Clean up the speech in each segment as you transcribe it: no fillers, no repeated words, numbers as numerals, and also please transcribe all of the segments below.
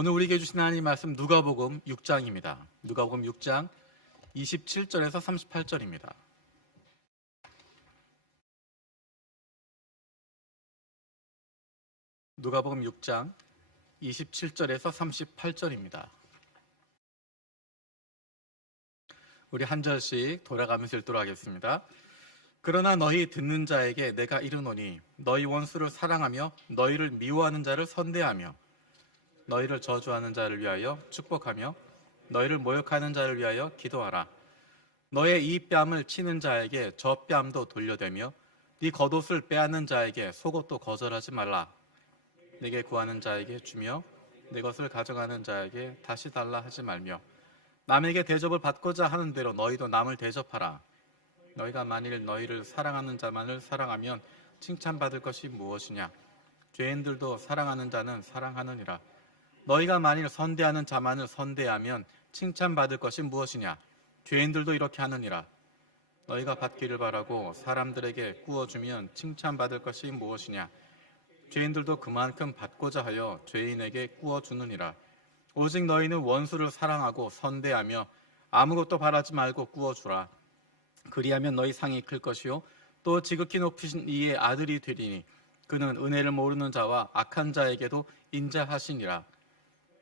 오늘 우리에게 주신 하나님 말씀 누가복음 6장입니다. 누가복음 6장 27절에서 38절입니다. 누가복음 6장 27절에서 38절입니다. 우리 한 절씩 돌아가면서 읽도록 하겠습니다. 그러나 너희 듣는 자에게 내가 이르노니 너희 원수를 사랑하며 너희를 미워하는 자를 선대하며 너희를 저주하는 자를 위하여 축복하며 너희를 모욕하는 자를 위하여 기도하라. 너의 이 뺨을 치는 자에게 저 뺨도 돌려대며 네 겉옷을 빼앗는 자에게 속옷도 거절하지 말라. 내게 구하는 자에게 주며 내 것을 가져가는 자에게 다시 달라 하지 말며 남에게 대접을 받고자 하는 대로 너희도 남을 대접하라. 너희가 만일 너희를 사랑하는 자만을 사랑하면 칭찬받을 것이 무엇이냐? 죄인들도 사랑하는 자는 사랑하느니라. 너희가 만일 선대하는 자만을 선대하면 칭찬받을 것이 무엇이냐? 죄인들도 이렇게 하느니라. 너희가 받기를 바라고 사람들에게 꾸어주면 칭찬받을 것이 무엇이냐? 죄인들도 그만큼 받고자 하여 죄인에게 꾸어주느니라. 오직 너희는 원수를 사랑하고 선대하며 아무것도 바라지 말고 꾸어주라. 그리하면 너희 상이 클 것이요 또 지극히 높으신 이의 아들이 되리니 그는 은혜를 모르는 자와 악한 자에게도 인자하시니라.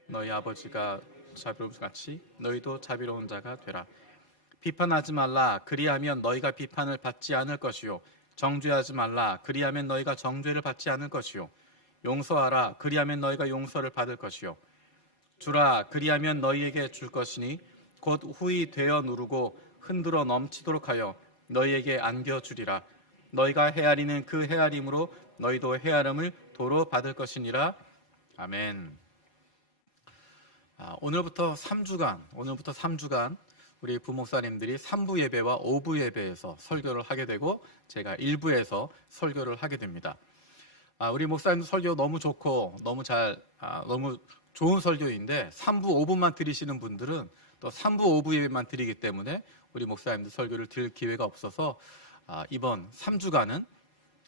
너희 아버지가 자비로운 같이 너희도 자비로운 자가 되라. 비판하지 말라. 그리하면 너희가 비판을 받지 않을 것이요 정죄하지 말라. 그리하면 너희가 정죄를 받지 않을 것이요 용서하라. 그리하면 너희가 용서를 받을 것이요 주라. 그리하면 너희에게 줄 것이니 곧 후히 되어 누르고 흔들어 넘치도록 하여 너희에게 안겨주리라. 너희가 헤아리는 그 헤아림으로 너희도 헤아림을 도로 받을 것이니라. 아멘. 오늘부터 3주간 우리 부목사님들이 3부 예배와 5부 예배에서 설교를 하게 되고 제가 1부에서 설교를 하게 됩니다. 우리 목사님들 설교 너무 좋고 너무 좋은 설교인데 3부, 5부만 들으시는 분들은 또 3부, 5부 예배만 드리기 때문에 우리 목사님들 설교를 들을 기회가 없어서 이번 3주간은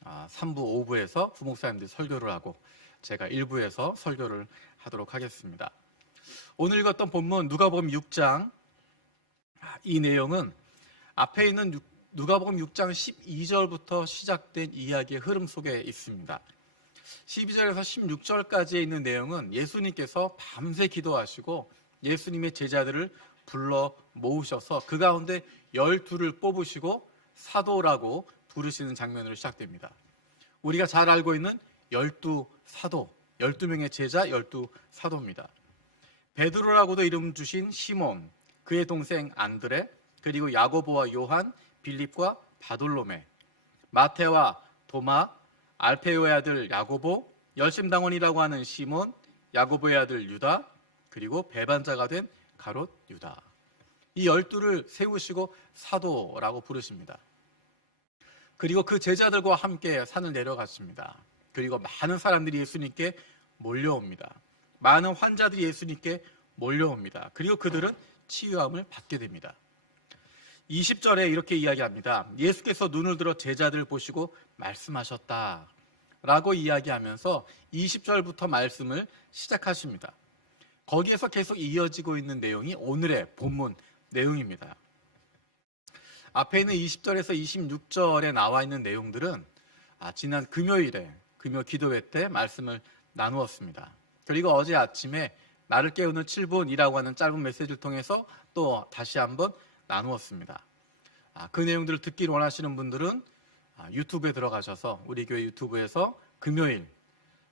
3부, 5부에서 부목사님들이 설교를 하고 제가 1부에서 설교를 하도록 하겠습니다. 오늘 읽었던 본문 누가복음 6장, 이 내용은 앞에 있는 누가복음 6장 12절부터 시작된 이야기의 흐름 속에 있습니다. 12절에서 16절까지에 있는 내용은 예수님께서 밤새 기도하시고 예수님의 제자들을 불러 모으셔서 그 가운데 12를 뽑으시고 사도라고 부르시는 장면으로 시작됩니다. 우리가 잘 알고 있는 12사도, 12명의 제자 12사도입니다. 베드로라고도 이름 주신 시몬, 그의 동생 안드레, 그리고 야고보와 요한, 빌립과 바돌로메, 마테와 도마, 알페오의 아들 야고보, 열심당원이라고 하는 시몬, 야고보의 아들 유다, 그리고 배반자가 된 가롯 유다. 이 12를 세우시고 사도라고 부르십니다. 그리고 그 제자들과 함께 산을 내려갔습니다. 그리고 많은 사람들이 예수님께 몰려옵니다. 많은 환자들이 예수님께 몰려옵니다. 그리고 그들은 치유함을 받게 됩니다. 20절에 이렇게 이야기합니다. 예수께서 눈을 들어 제자들을 보시고 말씀하셨다 라고 이야기하면서 20절부터 말씀을 시작하십니다. 거기에서 계속 이어지고 있는 내용이 오늘의 본문 내용입니다. 앞에 있는 20절에서 26절에 나와 있는 내용들은 지난 금요일에 금요 기도회 때 말씀을 나누었습니다. 그리고 어제 아침에 나를 깨우는 7분이라고 하는 짧은 메시지를 통해서 또 다시 한번 나누었습니다. 그 내용들을 듣기를 원하시는 분들은 유튜브에 들어가셔서 우리 교회 유튜브에서 금요일,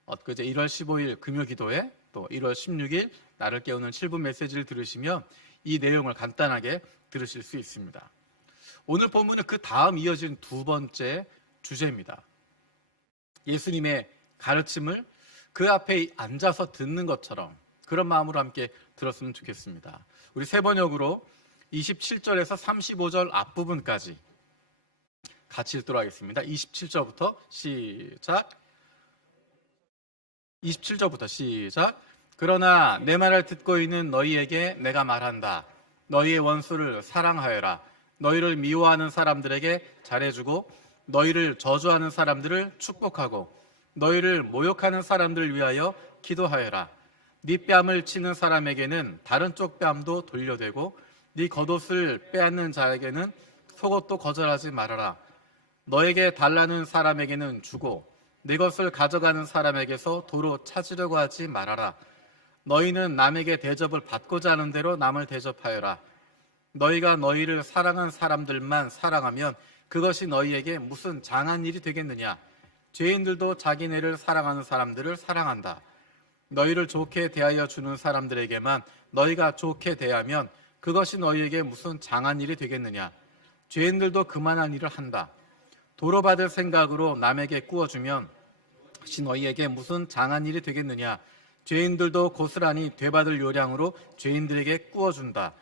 엊그제 1월 15일 금요 기도회, 또 1월 16일 나를 깨우는 7분 메시지를 들으시면 이 내용을 간단하게 들으실 수 있습니다. 오늘 본문은 그 다음 이어진 두 번째 주제입니다. 예수님의 가르침을 그 앞에 앉아서 듣는 것처럼 그런 마음으로 함께 들었으면 좋겠습니다. 우리 세 번역으로 27절에서 35절 앞부분까지 같이 읽도록 하겠습니다. 27절부터 시작. 27절부터 시작. 그러나 내 말을 듣고 있는 너희에게 내가 말한다. 너희의 원수를 사랑하여라. 너희를 미워하는 사람들에게 잘해주고 너희를 저주하는 사람들을 축복하고 너희를 모욕하는 사람들을 위하여 기도하여라. 네 뺨을 치는 사람에게는 다른 쪽 뺨도 돌려대고 네 겉옷을 빼앗는 자에게는 속옷도 거절하지 말아라. 너에게 달라는 사람에게는 주고 네 것을 가져가는 사람에게서 도로 찾으려고 하지 말아라. 너희는 남에게 대접을 받고자 하는 대로 남을 대접하여라. 너희가 너희를 사랑한 사람들만 사랑하면 그것이 너희에게 무슨 장한 일이 되겠느냐? 죄인들도 자기네를 사랑하는 사람들을 사랑한다. 너희를 좋게 대하여 주는 사람들에게만 너희가 좋게 대하면 그것이 너희에게 무슨 장한 일이 되겠느냐? 죄인들도 그만한 일을 한다. 도로 받을 생각으로 남에게 꾸어주면 그것이 너희에게 무슨 장한 일이 되겠느냐? 죄인들도 고스란히 되받을 요량으로 죄인들에게 꾸어준다.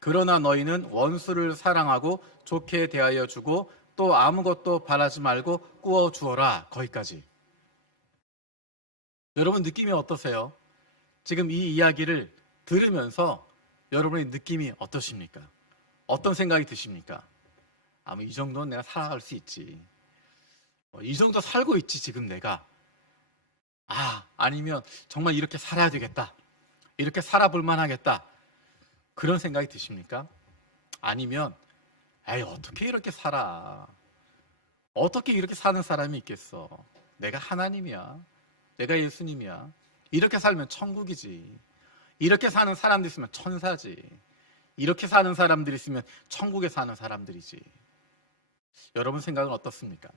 그러나 너희는 원수를 사랑하고 좋게 대하여 주고 또 아무것도 바라지 말고 꾸어주어라. 거기까지. 여러분 느낌이 어떠세요? 지금 이 이야기를 들으면서 여러분의 느낌이 어떠십니까? 어떤 생각이 드십니까? 이 정도는 내가 살아갈 수 있지. 이 정도 살고 있지 지금 내가. 아니면 정말 이렇게 살아야 되겠다. 이렇게 살아볼 만하겠다. 그런 생각이 드십니까? 아니면 어떻게 이렇게 살아? 어떻게 이렇게 사는 사람이 있겠어? 내가 하나님이야. 내가 예수님이야. 이렇게 살면 천국이지. 이렇게 사는 사람들이 있으면 천사지. 이렇게 사는 사람들이 있으면 천국에 사는 사람들이지. 여러분 생각은 어떻습니까?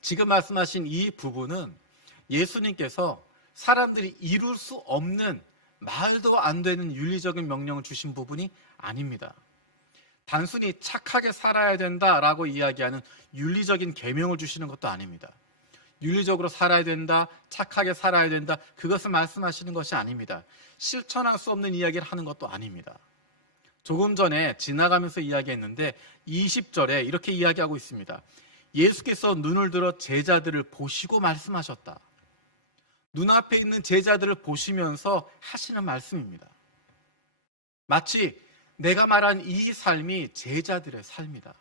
지금 말씀하신 이 부분은 예수님께서 사람들이 이룰 수 없는 말도 안 되는 윤리적인 명령을 주신 부분이 아닙니다. 단순히 착하게 살아야 된다라고 이야기하는 윤리적인 계명을 주시는 것도 아닙니다. 윤리적으로 살아야 된다, 착하게 살아야 된다, 그것을 말씀하시는 것이 아닙니다. 실천할 수 없는 이야기를 하는 것도 아닙니다. 조금 전에 지나가면서 이야기했는데 20절에 이렇게 이야기하고 있습니다. 예수께서 눈을 들어 제자들을 보시고 말씀하셨다. 눈앞에 있는 제자들을 보시면서 하시는 말씀입니다. 마치 내가 말한 이 삶이 제자들의 삶이다.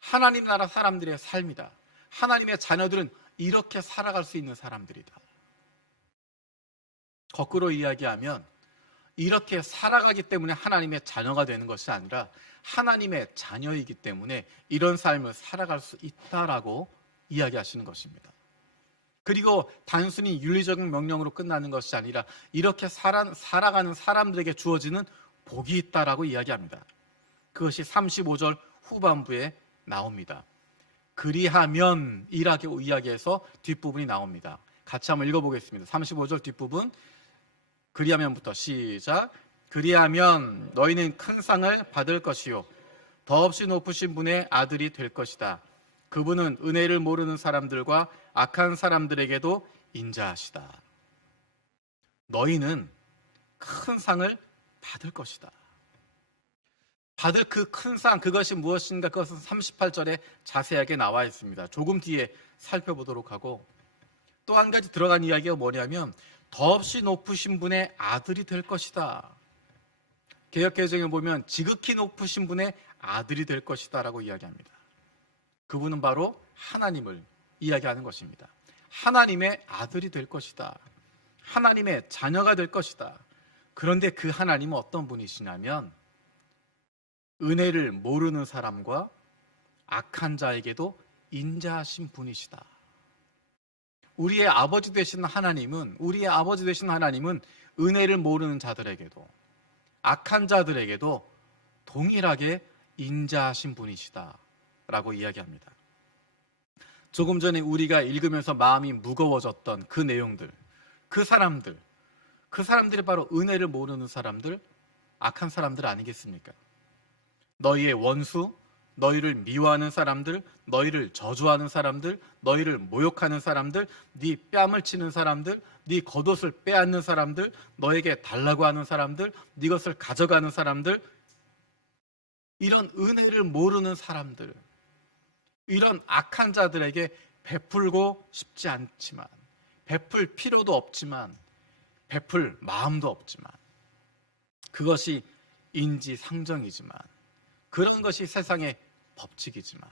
하나님 나라 사람들의 삶이다. 하나님의 자녀들은 이렇게 살아갈 수 있는 사람들이다. 거꾸로 이야기하면 이렇게 살아가기 때문에 하나님의 자녀가 되는 것이 아니라 하나님의 자녀이기 때문에 이런 삶을 살아갈 수 있다라고 이야기하시는 것입니다. 그리고 단순히 윤리적인 명령으로 끝나는 것이 아니라 이렇게 살아가는 사람들에게 주어지는 복이 있다라고 이야기합니다. 그것이 35절 후반부에 나옵니다. 그리하면 이라고 이야기해서 뒷부분이 나옵니다. 같이 한번 읽어보겠습니다. 35절 뒷부분. 그리하면부터 시작. 그리하면 너희는 큰 상을 받을 것이요 더없이 높으신 분의 아들이 될 것이다. 그분은 은혜를 모르는 사람들과 악한 사람들에게도 인자하시다. 너희는 큰 상을 받을 것이다. 받을 그 큰 상, 그것이 무엇인가? 그것은 38절에 자세하게 나와 있습니다. 조금 뒤에 살펴보도록 하고, 또 한 가지 들어간 이야기가 뭐냐면 더없이 높으신 분의 아들이 될 것이다. 개역개정에 보면 지극히 높으신 분의 아들이 될 것이다 라고 이야기합니다. 그분은 바로 하나님을 이야기하는 것입니다. 하나님의 아들이 될 것이다. 하나님의 자녀가 될 것이다. 그런데 그 하나님은 어떤 분이시냐면 은혜를 모르는 사람과 악한 자에게도 인자하신 분이시다. 우리의 아버지 되신 하나님은 은혜를 모르는 자들에게도 악한 자들에게도 동일하게 인자하신 분이시다 라고 이야기합니다. 조금 전에 우리가 읽으면서 마음이 무거워졌던 그 내용들, 그 사람들이 바로 은혜를 모르는 사람들, 악한 사람들 아니겠습니까? 너희의 원수, 너희를 미워하는 사람들, 너희를 저주하는 사람들, 너희를 모욕하는 사람들, 네 뺨을 치는 사람들, 네 겉옷을 빼앗는 사람들, 너에게 달라고 하는 사람들, 네 것을 가져가는 사람들, 이런 은혜를 모르는 사람들, 이런 악한 자들에게 베풀고 싶지 않지만, 베풀 필요도 없지만, 베풀 마음도 없지만, 그것이 인지상정이지만, 그런 것이 세상의 법칙이지만,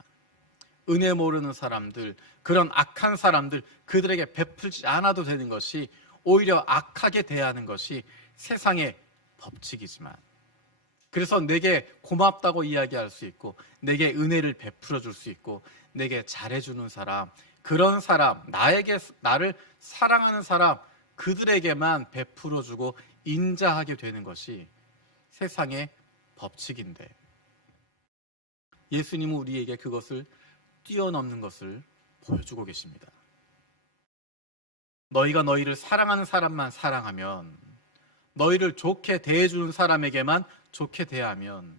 은혜 모르는 사람들, 그런 악한 사람들, 그들에게 베풀지 않아도 되는 것이 오히려 악하게 대하는 것이 세상의 법칙이지만, 그래서 내게 고맙다고 이야기할 수 있고, 내게 은혜를 베풀어 줄 수 있고, 내게 잘해주는 사람, 그런 사람, 나를 사랑하는 사람, 그들에게만 베풀어 주고 인자하게 되는 것이 세상의 법칙인데, 예수님은 우리에게 그것을 뛰어넘는 것을 보여주고 계십니다. 너희가 너희를 사랑하는 사람만 사랑하면, 너희를 좋게 대해주는 사람에게만 좋게 대하면,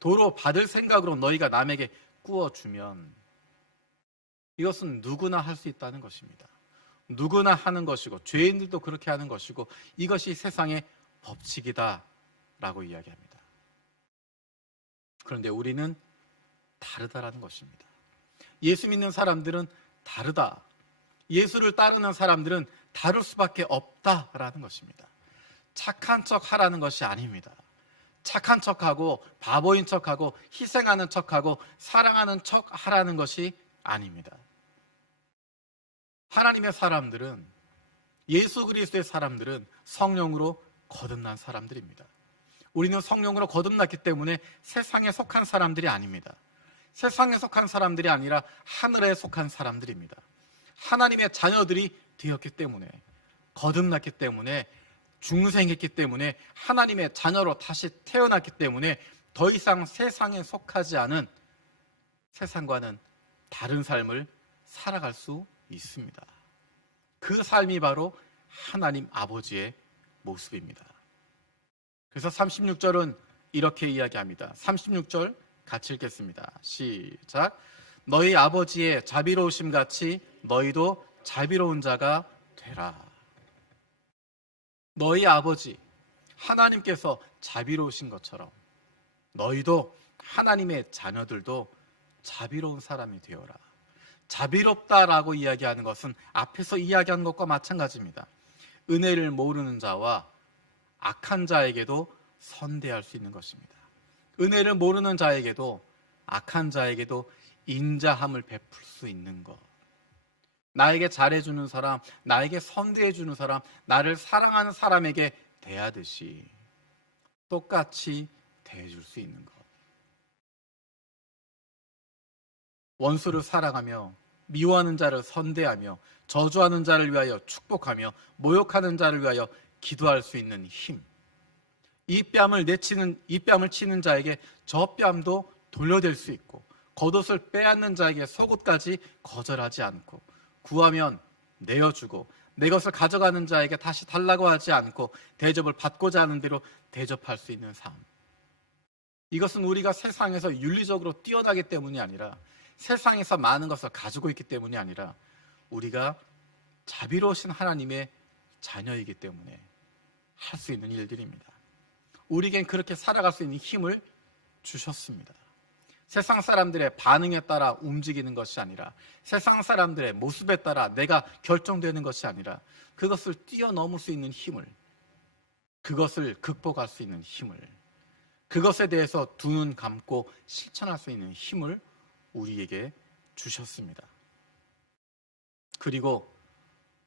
도로 받을 생각으로 너희가 남에게 꾸어주면, 이것은 누구나 할 수 있다는 것입니다. 누구나 하는 것이고, 죄인들도 그렇게 하는 것이고, 이것이 세상의 법칙이다 라고 이야기합니다. 그런데 우리는 다르다라는 것입니다. 예수 믿는 사람들은 다르다. 예수를 따르는 사람들은 다를 수밖에 없다라는 것입니다. 착한 척 하라는 것이 아닙니다. 착한 척하고 바보인 척하고 희생하는 척하고 사랑하는 척 하라는 것이 아닙니다. 하나님의 사람들은, 예수 그리스도의 사람들은 성령으로 거듭난 사람들입니다. 우리는 성령으로 거듭났기 때문에 세상에 속한 사람들이 아닙니다. 세상에 속한 사람들이 아니라 하늘에 속한 사람들입니다. 하나님의 자녀들이 되었기 때문에, 거듭났기 때문에, 중생했기 때문에, 하나님의 자녀로 다시 태어났기 때문에 더 이상 세상에 속하지 않은, 세상과는 다른 삶을 살아갈 수 있습니다. 그 삶이 바로 하나님 아버지의 모습입니다. 그래서 36절은 이렇게 이야기합니다. 36절 같이 읽겠습니다. 시작. 너희 아버지의 자비로우심 같이 너희도 자비로운 자가 되라. 너희 아버지 하나님께서 자비로우신 것처럼 너희도, 하나님의 자녀들도 자비로운 사람이 되어라. 자비롭다라고 이야기하는 것은 앞에서 이야기한 것과 마찬가지입니다. 은혜를 모르는 자와 악한 자에게도 선대할 수 있는 것입니다. 은혜를 모르는 자에게도 악한 자에게도 인자함을 베풀 수 있는 것. 나에게 잘해주는 사람, 나에게 선대해주는 사람, 나를 사랑하는 사람에게 대하듯이 똑같이 대해줄 수 있는 것. 원수를 사랑하며 미워하는 자를 선대하며 저주하는 자를 위하여 축복하며 모욕하는 자를 위하여 기도할 수 있는 힘. 이 뺨을 치는 자에게 저 뺨도 돌려댈 수 있고, 겉옷을 빼앗는 자에게 속옷까지 거절하지 않고, 구하면 내어주고 내 것을 가져가는 자에게 다시 달라고 하지 않고 대접을 받고자 하는 대로 대접할 수 있는 삶. 이것은 우리가 세상에서 윤리적으로 뛰어나기 때문이 아니라, 세상에서 많은 것을 가지고 있기 때문이 아니라, 우리가 자비로우신 하나님의 자녀이기 때문에 할 수 있는 일들입니다. 우리에겐 그렇게 살아갈 수 있는 힘을 주셨습니다. 세상 사람들의 반응에 따라 움직이는 것이 아니라, 세상 사람들의 모습에 따라 내가 결정되는 것이 아니라, 그것을 뛰어넘을 수 있는 힘을, 그것을 극복할 수 있는 힘을, 그것에 대해서 두 눈 감고 실천할 수 있는 힘을 우리에게 주셨습니다. 그리고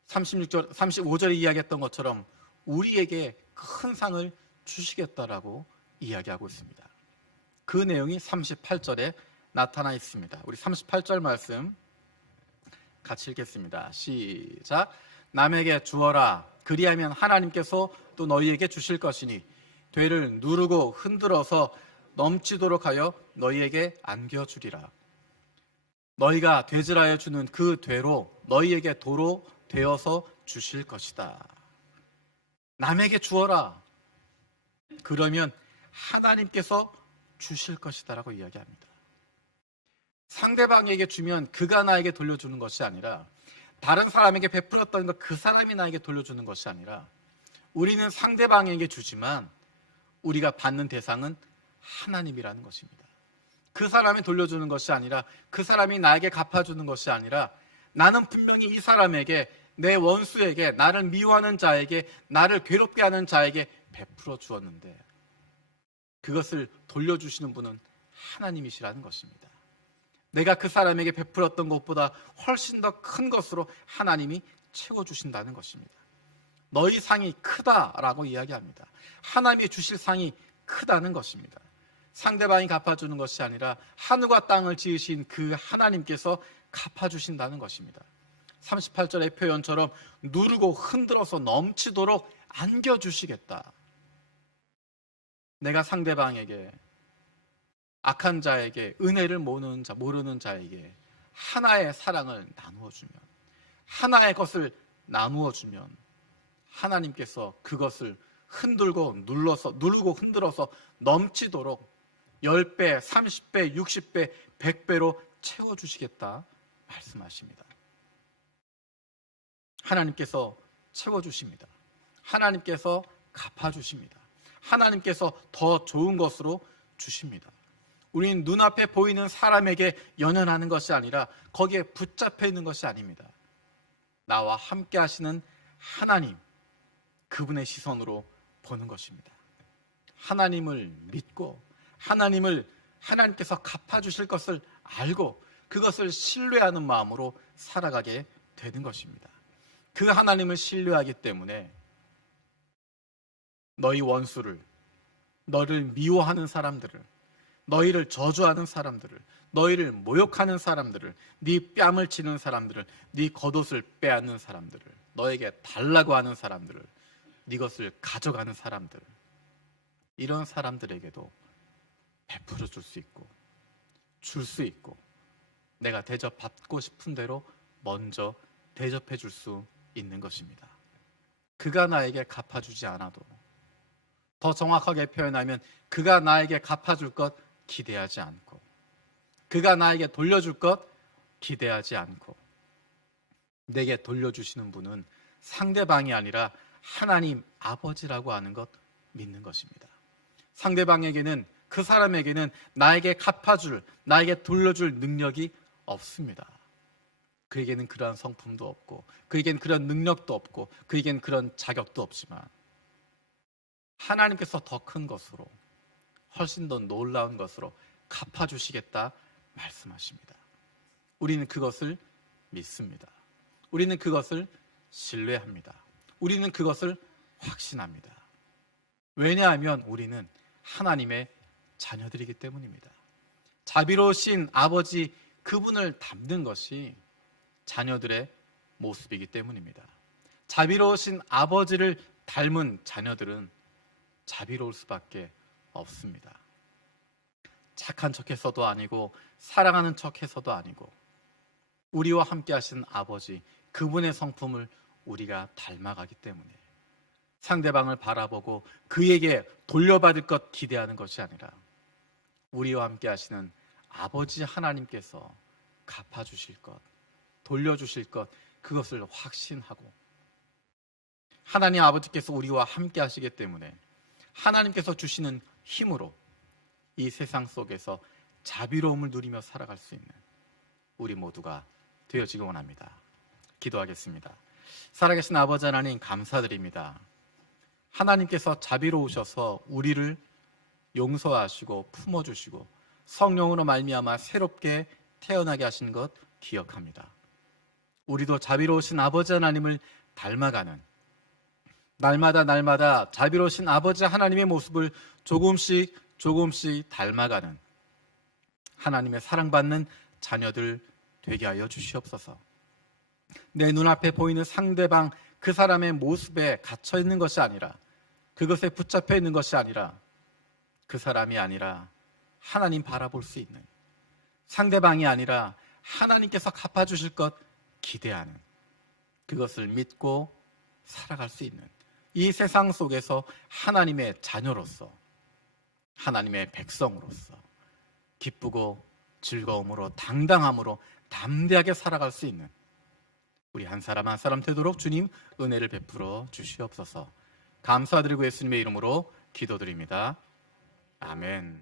36절, 35절에 이야기했던 것처럼 우리에게 큰 상을 주시겠다라고 이야기하고 있습니다. 그 내용이 38절에 나타나 있습니다. 우리 38절 말씀 같이 읽겠습니다. 시작. 남에게 주어라. 그리하면 하나님께서 또 너희에게 주실 것이니 되를 누르고 흔들어서 넘치도록 하여 너희에게 안겨주리라. 너희가 되질하여 주는 그 되로 너희에게 도로 되어서 주실 것이다. 남에게 주어라. 그러면 하나님께서 주실 것이다라고 이야기합니다. 상대방에게 주면 그가 나에게 돌려주는 것이 아니라, 다른 사람에게 베풀었던 것 그 사람이 나에게 돌려주는 것이 아니라, 우리는 상대방에게 주지만 우리가 받는 대상은 하나님이라는 것입니다. 그 사람이 돌려주는 것이 아니라, 그 사람이 나에게 갚아주는 것이 아니라, 나는 분명히 이 사람에게, 내 원수에게, 나를 미워하는 자에게, 나를 괴롭게 하는 자에게 베풀어 주었는데 그것을 돌려주시는 분은 하나님이시라는 것입니다. 내가 그 사람에게 베풀었던 것보다 훨씬 더 큰 것으로 하나님이 채워주신다는 것입니다. 너희 상이 크다라고 이야기합니다. 하나님이 주실 상이 크다는 것입니다. 상대방이 갚아주는 것이 아니라 하늘과 땅을 지으신 그 하나님께서 갚아주신다는 것입니다. 38절의 표현처럼 누르고 흔들어서 넘치도록 안겨주시겠다. 내가 상대방에게, 악한 자에게, 은혜를 모르는 자에게 하나의 사랑을 나누어 주면, 하나의 것을 나누어 주면 하나님께서 그것을 누르고 흔들어서 넘치도록 10배, 30배, 60배, 100배로 채워주시겠다 말씀하십니다. 하나님께서 채워주십니다. 하나님께서 갚아주십니다. 하나님께서 더 좋은 것으로 주십니다. 우리는 눈앞에 보이는 사람에게 연연하는 것이 아니라 거기에 붙잡혀 있는 것이 아닙니다. 나와 함께 하시는 하나님, 그분의 시선으로 보는 것입니다. 하나님을 믿고 하나님께서 갚아주실 것을 알고 그것을 신뢰하는 마음으로 살아가게 되는 것입니다. 그 하나님을 신뢰하기 때문에 너희 원수를, 너를 미워하는 사람들을, 너희를 저주하는 사람들을, 너희를 모욕하는 사람들을, 네 뺨을 치는 사람들을, 네 겉옷을 빼앗는 사람들을, 너에게 달라고 하는 사람들을, 네 것을 가져가는 사람들, 이런 사람들에게도 베풀어 줄 수 있고 줄 수 있고 내가 대접받고 싶은 대로 먼저 대접해 줄 수 있는 것입니다. 그가 나에게 갚아주지 않아도, 더 정확하게 표현하면 그가 나에게 갚아줄 것 기대하지 않고, 그가 나에게 돌려줄 것 기대하지 않고, 내게 돌려주시는 분은 상대방이 아니라 하나님 아버지라고 하는 것 믿는 것입니다. 상대방에게는, 그 사람에게는 나에게 갚아줄, 나에게 돌려줄 능력이 없습니다. 그에게는 그러한 성품도 없고, 그에게는 그런 능력도 없고, 그에게는 그런 자격도 없지만 하나님께서 더 큰 것으로, 훨씬 더 놀라운 것으로 갚아주시겠다 말씀하십니다. 우리는 그것을 믿습니다. 우리는 그것을 신뢰합니다. 우리는 그것을 확신합니다. 왜냐하면 우리는 하나님의 자녀들이기 때문입니다. 자비로우신 아버지, 그분을 닮는 것이 자녀들의 모습이기 때문입니다. 자비로우신 아버지를 닮은 자녀들은 자비로울 수밖에 없습니다. 착한 척해서도 아니고, 사랑하는 척해서도 아니고, 우리와 함께 하신 아버지, 그분의 성품을 우리가 닮아가기 때문에 상대방을 바라보고 그에게 돌려받을 것 기대하는 것이 아니라 우리와 함께 하시는 아버지 하나님께서 갚아주실 것, 돌려주실 것, 그것을 확신하고, 하나님 아버지께서 우리와 함께 하시기 때문에 하나님께서 주시는 힘으로 이 세상 속에서 자비로움을 누리며 살아갈 수 있는 우리 모두가 되어지기 원합니다. 기도하겠습니다. 살아계신 아버지 하나님, 감사드립니다. 하나님께서 자비로우셔서 우리를 용서하시고 품어주시고 성령으로 말미암아 새롭게 태어나게 하신 것 기억합니다. 우리도 자비로우신 아버지 하나님을 닮아가는, 날마다 자비로우신 아버지 하나님의 모습을 조금씩 닮아가는 하나님의 사랑받는 자녀들 되게 하여 주시옵소서. 내 눈앞에 보이는 상대방, 그 사람의 모습에 갇혀 있는 것이 아니라, 그것에 붙잡혀 있는 것이 아니라, 그 사람이 아니라 하나님 바라볼 수 있는, 상대방이 아니라 하나님께서 갚아주실 것 기대하는, 그것을 믿고 살아갈 수 있는 이 세상 속에서 하나님의 자녀로서, 하나님의 백성으로서 기쁘고 즐거움으로, 당당함으로 담대하게 살아갈 수 있는 우리 한 사람 한 사람 되도록 주님 은혜를 베풀어 주시옵소서. 감사드리고 예수님의 이름으로 기도드립니다. 아멘.